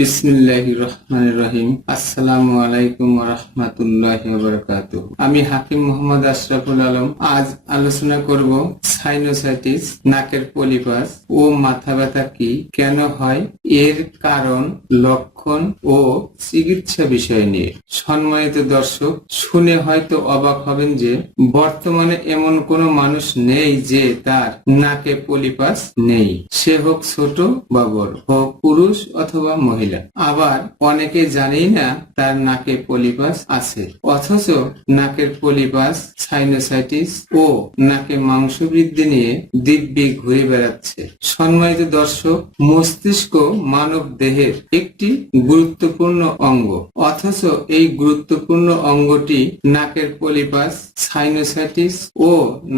রহিম আসসালামু আলাইকুম আমি হাকিম মোহাম্মদ আশরাফুল আলম আজ আলোচনা করব সাইনোসাইটিস নাকের পলিপাস ও মাথা ব্যথা কি কেন হয় এর কারণ লক্ষণ ও চিকিৎসা বিষয় নিয়ে সম্মানিত দর্শক শুনে হয়তো অবাক হবেন যে বর্তমানে এমন কোনো মানুষ নেই যে তার নাকে পলিপাস নেই সে হোক ছোট বা বড় হোক পুরুষ অথবা মহিলা মহিলা আবার অনেকে জানেই না তার নাকে পলিবাস আছে অথচ নাকের পলিবাস সাইনোসাইটিস ও নাকে মাংস বৃদ্ধি নিয়ে দিব্যি ঘুরে বেড়াচ্ছে সম্মানিত দর্শক মস্তিষ্ক মানব দেহের একটি গুরুত্বপূর্ণ অঙ্গ অথচ এই গুরুত্বপূর্ণ অঙ্গটি নাকের পলিপাস সাইনোসাইটিস ও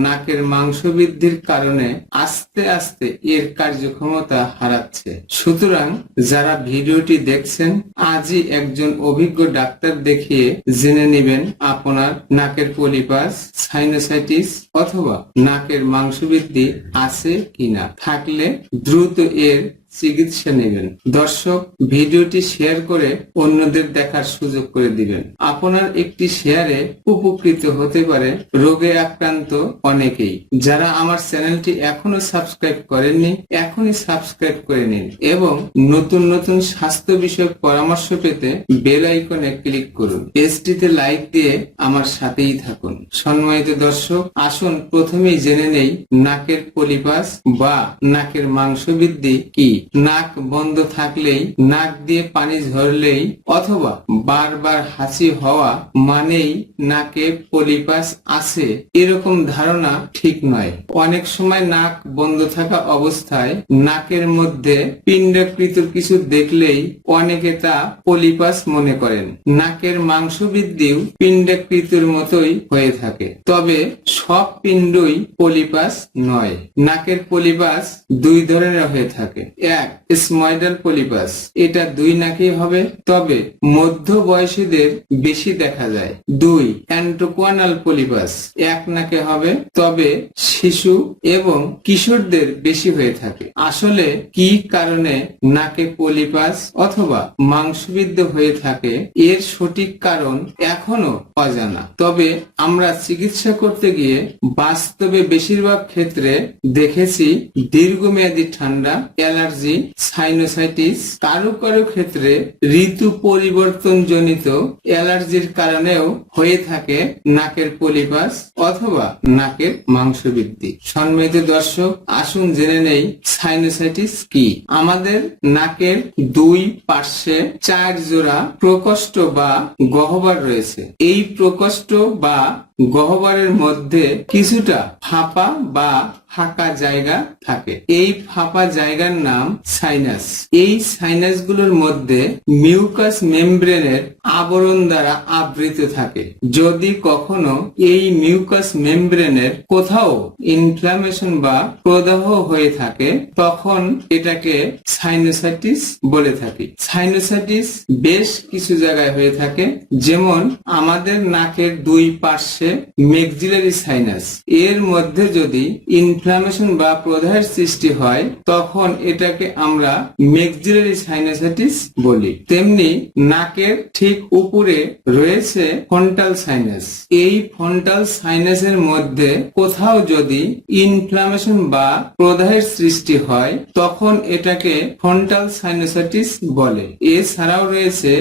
নাকের মাংস বৃদ্ধির কারণে আস্তে আস্তে এর কার্যক্ষমতা হারাচ্ছে সুতরাং যারা ভিডিওটি দেখছেন আজই একজন অভিজ্ঞ ডাক্তার দেখিয়ে জেনে নেবেন আপনার নাকের পলিপাস সাইনোসাইটিস অথবা নাকের মাংস বৃদ্ধি আছে কিনা থাকলে দ্রুত এর চিকিৎসা নেবেন দর্শক ভিডিওটি শেয়ার করে অন্যদের দেখার সুযোগ করে দিবেন আপনার একটি শেয়ারে উপকৃত হতে পারে রোগে আক্রান্ত অনেকেই যারা আমার চ্যানেলটি এখনো সাবস্ক্রাইব করেননি এখনই সাবস্ক্রাইব করে নিন এবং নতুন নতুন স্বাস্থ্য বিষয়ক পরামর্শ পেতে বেল আইকনে ক্লিক করুন পেজটিতে লাইক দিয়ে আমার সাথেই থাকুন সম্মানিত দর্শক আসুন প্রথমেই জেনে নেই নাকের পলিপাস বা নাকের মাংস বৃদ্ধি কি নাক বন্ধ থাকলেই নাক দিয়ে পানি ঝরলেই অথবা বারবার হাসি হওয়া মানেই নাকে পলিপাস আছে এরকম ধারণা ঠিক নয় অনেক সময় নাক বন্ধ থাকা অবস্থায় নাকের মধ্যে পিণ্ডকৃত কিছু দেখলেই অনেকে তা পলিপাস মনে করেন নাকের মাংস বৃদ্ধিও পিণ্ডকৃতির মতোই হয়ে থাকে তবে সব পিণ্ডই পলিপাস নয় নাকের পলিপাস দুই ধরনের হয়ে থাকে এক স্মাইডাল পলিপাস এটা দুই নাকি হবে তবে মধ্য বয়সীদের বেশি দেখা যায় দুই অ্যান্ট্রোকোয়ানাল পলিপাস এক নাকে হবে তবে শিশু এবং কিশোরদের বেশি হয়ে থাকে আসলে কি কারণে নাকে পলিপাস অথবা মাংসবিদ্ধ হয়ে থাকে এর সঠিক কারণ এখনো অজানা তবে আমরা চিকিৎসা করতে গিয়ে বাস্তবে বেশিরভাগ ক্ষেত্রে দেখেছি দীর্ঘমেয়াদী ঠান্ডা অ্যালার্জি অ্যালার্জি সাইনোসাইটিস কারো কারো ক্ষেত্রে ঋতু পরিবর্তন জনিত অ্যালার্জির কারণেও হয়ে থাকে নাকের পলিপাস অথবা নাকের মাংস বৃদ্ধি সম্মানিত দর্শক আসুন জেনে নেই সাইনোসাইটিস কি আমাদের নাকের দুই পার্শ্বে চার জোড়া প্রকষ্ট বা গহ্বর রয়েছে এই প্রকষ্ট বা গহ্বরের মধ্যে কিছুটা ফাঁপা বা ফাঁকা জায়গা থাকে এই ফাঁপা জায়গার নাম সাইনাস এই সাইনাস গুলোর মধ্যে মিউকাস মেমব্রেনের আবরণ দ্বারা আবৃত থাকে যদি কখনো এই মিউকাস মেমব্রেনের কোথাও ইনফ্লামেশন বা প্রদাহ হয়ে থাকে তখন এটাকে সাইনোসাইটিস বলে থাকি সাইনোসাইটিস বেশ কিছু জায়গায় হয়ে থাকে যেমন আমাদের নাকের দুই পার্শ্বে হচ্ছে মেক্সিলারি সাইনাস এর মধ্যে যদি ইনফ্লামেশন বা প্রদাহের সৃষ্টি হয় তখন এটাকে আমরা মেক্সিলারি সাইনাসাইটিস বলি তেমনি নাকের ঠিক উপরে রয়েছে ফন্টাল সাইনাস এই ফন্টাল সাইনাসের মধ্যে কোথাও যদি ইনফ্লামেশন বা প্রদাহের সৃষ্টি হয় তখন এটাকে ফন্টাল সাইনোসাইটিস বলে এছাড়াও রয়েছে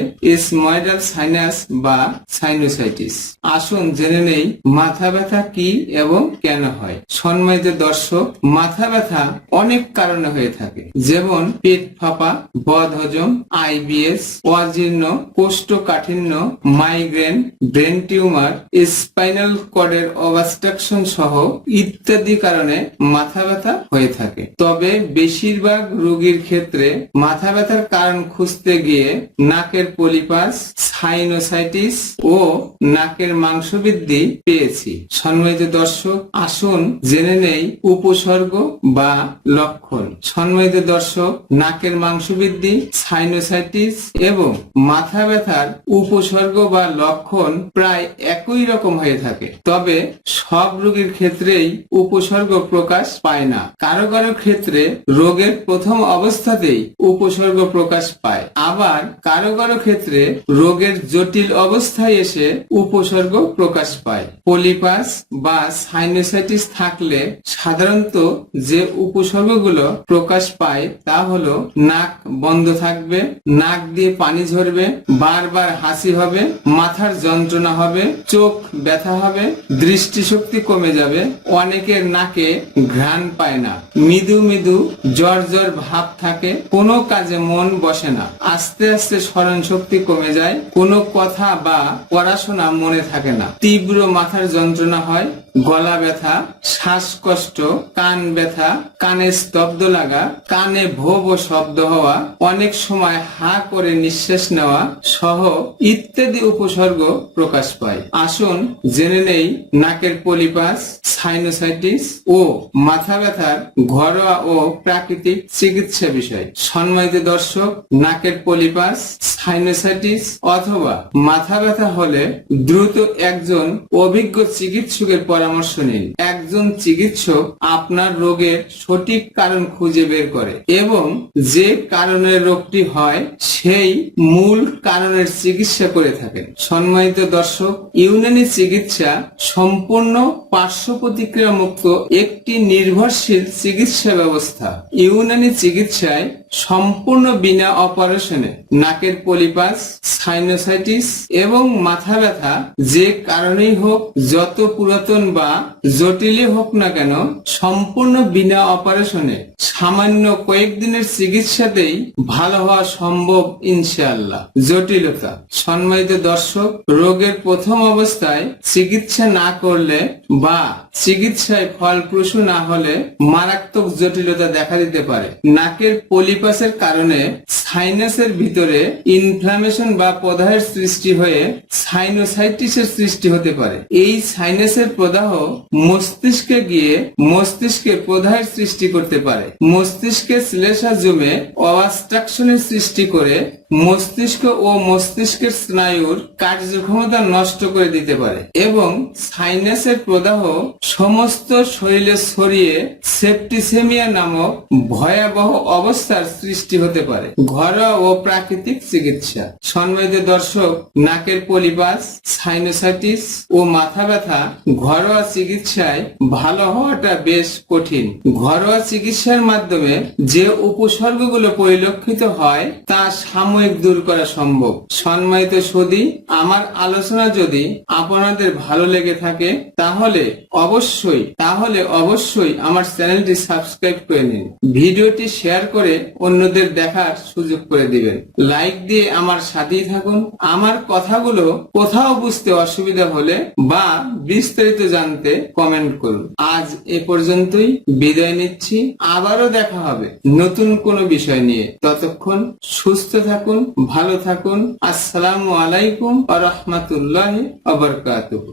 স্ময়ডাল সাইনাস বা সাইনোসাইটিস আসুন জেনে নেই নেই মাথা ব্যথা কি এবং কেন হয় সম্মানিত দর্শক মাথা ব্যথা অনেক কারণে হয়ে থাকে যেমন পেট ফাঁপা বদ হজম আইবিএস অজীর্ণ কোষ্ঠকাঠিন্য মাইগ্রেন ব্রেন টিউমার স্পাইনাল কর্ডের অবাস্ট্রাকশন সহ ইত্যাদি কারণে মাথা ব্যথা হয়ে থাকে তবে বেশিরভাগ রোগীর ক্ষেত্রে মাথা ব্যথার কারণ খুঁজতে গিয়ে নাকের পলিপাস সাইনোসাইটিস ও নাকের মাংস বৃদ্ধি পেয়েছি সম্মানিত দর্শক আসুন জেনে নেই উপসর্গ বা লক্ষণ সম্মানিত দর্শক নাকের মাংস বৃদ্ধি সাইনোসাইটিস এবং মাথা ব্যথার উপসর্গ বা লক্ষণ প্রায় একই রকম হয়ে থাকে তবে সব রোগীর ক্ষেত্রেই উপসর্গ প্রকাশ পায় না কারো কারো ক্ষেত্রে রোগের প্রথম অবস্থাতেই উপসর্গ প্রকাশ পায় আবার কারো কারো ক্ষেত্রে রোগের জটিল অবস্থায় এসে উপসর্গ প্রকাশ পায় হয় পলিপাস বা সাইনোসাইটিস থাকলে সাধারণত যে উপসর্গগুলো প্রকাশ পায় তা হলো নাক বন্ধ থাকবে নাক দিয়ে পানি ঝরবে বারবার হাসি হবে মাথার যন্ত্রণা হবে চোখ ব্যথা হবে দৃষ্টিশক্তি কমে যাবে অনেকের নাকে ঘ্রাণ পায় না মৃদু মৃদু জ্বর জ্বর ভাব থাকে কোনো কাজে মন বসে না আস্তে আস্তে স্মরণ শক্তি কমে যায় কোনো কথা বা পড়াশোনা মনে থাকে না তীব্র মাথার যন্ত্রণা হয় গলা ব্যথা শ্বাসকষ্ট কান ব্যথা কানে স্তব্ধ লাগা কানে ভোব শব্দ হওয়া অনেক সময় হা করে নিঃশ্বাস নেওয়া সহ ইত্যাদি উপসর্গ প্রকাশ পায় আসুন জেনে নেই নাকের পলিপাস সাইনোসাইটিস ও মাথা ব্যথার ঘরোয়া ও প্রাকৃতিক চিকিৎসা বিষয় সম্মানিত দর্শক নাকের পলিপাস সাইনোসাইটিস অথবা মাথা ব্যথা হলে দ্রুত একজন অভিজ্ঞ চিকিৎসকের পরামর্শ পরামর্শ নিন একজন চিকিৎসক আপনার রোগের সঠিক কারণ খুঁজে বের করে এবং যে কারণে রোগটি হয় সেই মূল কারণের চিকিৎসা করে থাকেন সম্মানিত দর্শক ইউনানি চিকিৎসা সম্পূর্ণ পার্শ্ব প্রতিক্রিয়া মুক্ত একটি নির্ভরশীল চিকিৎসা ব্যবস্থা ইউনানি চিকিৎসায় সম্পূর্ণ বিনা অপারেশনে নাকের পলিপাস সাইনোসাইটিস এবং মাথা ব্যথা যে কারণেই হোক যত পুরাতন বা জটিলই হোক না কেন সম্পূর্ণ বিনা অপারেশনে সামান্য কয়েকদিনের চিকিৎসাতেই ভালো হওয়া সম্ভব ইনশাআল্লাহ জটিলতা সম্মানিত দর্শক রোগের প্রথম অবস্থায় চিকিৎসা না করলে বা চিকিৎসায় ফলপ্রসূ না হলে মারাত্মক জটিলতা দেখা দিতে পারে নাকের পলিপাস প্যাস কারণে সাইনাসের ভিতরে ইনফ্লামেশন বা প্রদাহের সৃষ্টি হয়ে সাইনোসাইটিসের সৃষ্টি হতে পারে এই সাইনাসের প্রদাহ মস্তিষ্কে গিয়ে মস্তিষ্কে প্রদাহের সৃষ্টি করতে পারে মস্তিষ্কে শ্লেষা জমে অবাস্ট্রাকশনের সৃষ্টি করে মস্তিষ্ক ও মস্তিষ্কের স্নায়ুর কার্যক্ষমতা নষ্ট করে দিতে পারে এবং সাইনাসের প্রদাহ সমস্ত শরীরে ছড়িয়ে সেপ্টিসেমিয়া নামক ভয়াবহ অবস্থার সৃষ্টি হতে পারে ঘরোয়া ও প্রাকৃতিক চিকিৎসা সন্মিত দর্শক নাকের পলিপাস সাইনোসাইটিস ও মাথা ব্যথা ঘরোয়া চিকিৎসায় ভালো হওয়াটা বেশ কঠিন ঘরোয়া চিকিৎসার মাধ্যমে যে উপসর্গগুলো পরিলক্ষিত হয় তা সাম সাময়িক দূর করা সম্ভব সম্মানিত সদী আমার আলোচনা যদি আপনাদের ভালো লেগে থাকে তাহলে অবশ্যই তাহলে অবশ্যই আমার চ্যানেলটি সাবস্ক্রাইব করে নিন ভিডিওটি শেয়ার করে অন্যদের দেখার সুযোগ করে দিবেন লাইক দিয়ে আমার সাথেই থাকুন আমার কথাগুলো কোথাও বুঝতে অসুবিধা হলে বা বিস্তারিত জানতে কমেন্ট করুন আজ এ পর্যন্তই বিদায় নিচ্ছি আবারও দেখা হবে নতুন কোনো বিষয় নিয়ে ততক্ষণ সুস্থ থাকুন থাকুন ভালো থাকুন আসসালামু আলাইকুম আ রহমতুল্লাহ আবরকাত